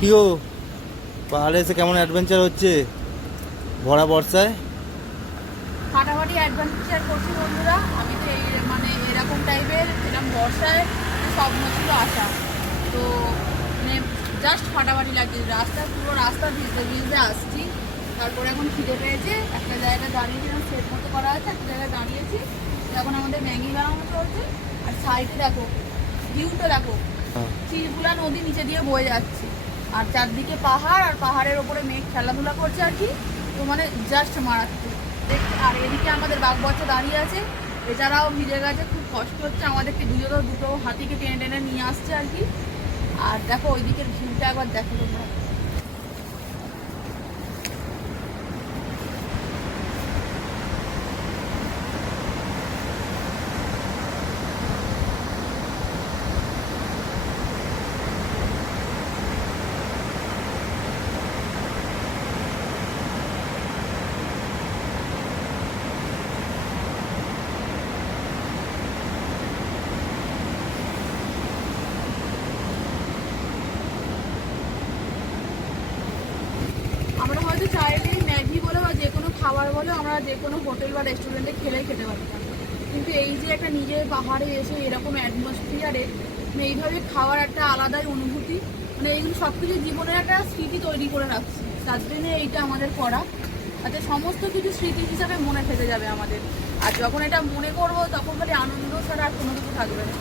কি গো, পাহাড়ে এসে কেমন অ্যাডভেঞ্চার হচ্ছে ভরা বর্ষায়? ফাটাফাটি অ্যাডভেঞ্চার করছি বন্ধুরা। আমি তো এই মানে এরকম টাইপের এরকম বর্ষায় স্বপ্ন ছিল আসা। তো মানে জাস্ট ফাটাফাটি লাগছে, পুরো রাস্তা ভিজতে ভিজতে আসছি। তারপরে এখন খিদে পেয়েছে, একটা জায়গায় দাঁড়িয়েছিলাম, সেট মতো করা আছে, একটা জায়গায় দাঁড়িয়েছি। এখন আমাদের ম্যাগি বানানো চলছে। আর সাইডে দেখো ভিউটা দেখো, চিরগুলা নদী নিচে দিয়ে বয়ে যাচ্ছে, আর চারদিকে পাহাড়, আর পাহাড়ের ওপরে মেঘ খেলাধুলা করছে আর কি। তো মানে জাস্ট মারাত্মক দেখতে। আর এদিকে আমাদের বাঘ বাচ্চা দাঁড়িয়ে আছে, এছাড়াও ভিজে গেছে, খুব কষ্ট হচ্ছে আমাদেরকে। দুটো হাতিকে টেনে টেনে নিয়ে আসছে আর কি। আর দেখো ওই দিকের ভিউটা একবার দেখো তোমরা। আমরা হয়তো চাইলে ম্যাগি বলে বা যে কোনো খাবার বলে আমরা যে কোনো হোটেল বা রেস্টুরেন্টে খেতে পারতাম, কিন্তু এই যে একটা নিজের পাহাড়ে এসে এরকম অ্যাটমসফিয়ারে মানে এইভাবে খাওয়ার একটা আলাদাই অনুভূতি। মানে এইগুলো সব কিছু জীবনের একটা স্মৃতি তৈরি করে রাখছি, তার জন্য এইটা আমাদের করা। তাতে সমস্ত কিছু স্মৃতি হিসাবে মনে থেকে যাবে আমাদের। আর যখন এটা মনে করবো তখন খালি আনন্দ ছাড়া আর কোনো কিছু থাকবে না।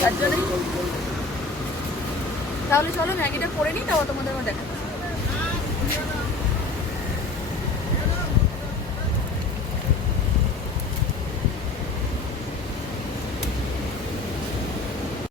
তার জন্যই তাহলে চলো ম্যাগিটা করে নিই, তাও তোমাদের দেখাচ্ছি।